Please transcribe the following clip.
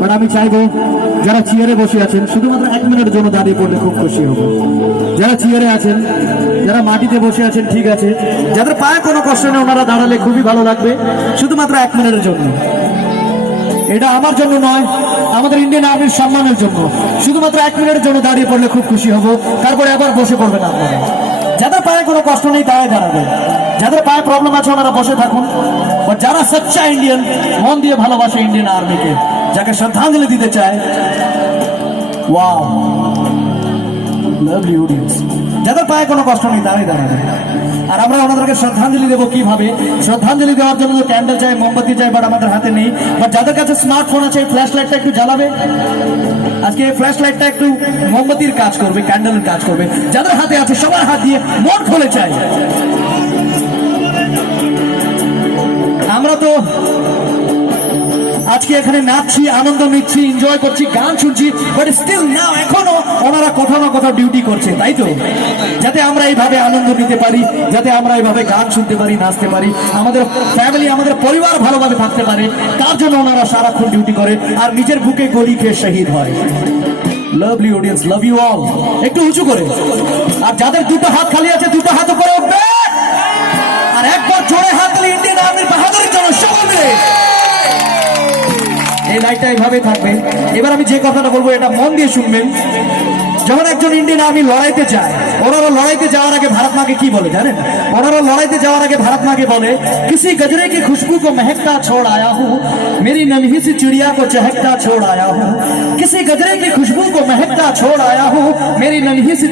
But আমি চাইবো যারা চেয়ারে বসে আছেন শুধুমাত্র 1 মিনিটের জন্য দাঁড়িয়ে পড়লে খুব খুশি হব। যারা চেয়ারে আছেন, যারা মাটিতে বসে আছেন ঠিক আছে, যাদের পায়ে কোনো কষ্ট নেই ওনারা দাঁড়ালে খুবই ভালো লাগবে, শুধুমাত্র 1 মিনিটের জন্য। এটা আমার জন্য নয়, আমাদের ইন্ডিয়ান আর্মির সম্মানের জন্য। শুধুমাত্র 1 মিনিটের জন্য দাঁড়িয়ে পড়লে খুব খুশি হব, তারপরে আবার বসে পড়বেন আপনারা। যাদের পায়ে কোনো কষ্ট নেই তারাই দাঁড়াবে, যাদের পায়ে প্রবলেম আছে ওনারা বসে থাকুন। যারা সচ্চা ইন্ডিয়ান, মন দিয়ে ভালোবাসে ইন্ডিয়ান আর্মিকে, যাকে শ্রদ্ধাঞ্জলি দিতে চায়, ওয়াও লাভলি অডিয়েন্স, যাদের পায়ে কোনো কষ্ট নেই তারাই দাঁড়াবে। আর আমরা ওনাদেরকে শ্রদ্ধাঞ্জলি দেবো কিভাবে? শ্রদ্ধাঞ্জলি দেওয়ার জন্য ক্যান্ডেল চাই, মোমবাতি চাই, বাট আমাদের হাতে নেই। বাট যাদের কাছে স্মার্টফোন আছে ফ্ল্যাশ লাইটটা একটু জ্বালাবে। আজকে এই ফ্ল্যাশ লাইটটা একটু মোমবাতির কাজ করবে, ক্যান্ডেলের কাজ করবে। যাদের হাতে আছে সবার হাত দিয়ে মন খুলে চাই। আমরা তো আজকে এখানে নাচছি, আনন্দ নিচ্ছি, এনজয় করছি, গান শুনছি, বাট স্টিল নাও এখনো ওনারা কোথাও না কোথাও ডিউটি করছে, তাই তো? যাতে আমরা এইভাবে আনন্দ নিতে পারি, যাতে আমরা এইভাবে গান শুনতে পারি, নাচতে পারি, আমাদের ফ্যামিলি, আমাদের পরিবার ভালোভাবে থাকতে পারে, তার জন্য ওনারা সারাক্ষণ ডিউটি করে আর নিজের বুকে গলি খেয়ে শহীদ হয়। Lovely audience, love you all. একটু উঁচু করে, আর যাদের দুটো হাত খালি আছে দুটো হাত করে উঠবে, আর একবার জোরে হাত দিলে ইন্ডিয়ান আর্মির বাহাদুরির জন্য সকল মিলে। এই লাইটটা এইভাবে থাকবে। এবার আমি যে কথাটা বলবো এটা মন দিয়ে শুনবেন। যখন একজন ইন্ডিয়ান আর্মি লড়াইতে যায়, ওনারা লড়াইতে যাওয়ার আগে ভারত মাকে কি বলে জানেন? ওনারা লড়াইতে যাওয়ার আগে ভারত মাকে বলে, किसी गजरे की खुशबू को महकता छोड़ आया हूँ, मेरी नन्ही सी चिड़िया को चहकता छोड़ आया हूँ, किसी गजरे की खुशबू को महकता छोड़ आया हूँ, मेरी नन्ही सी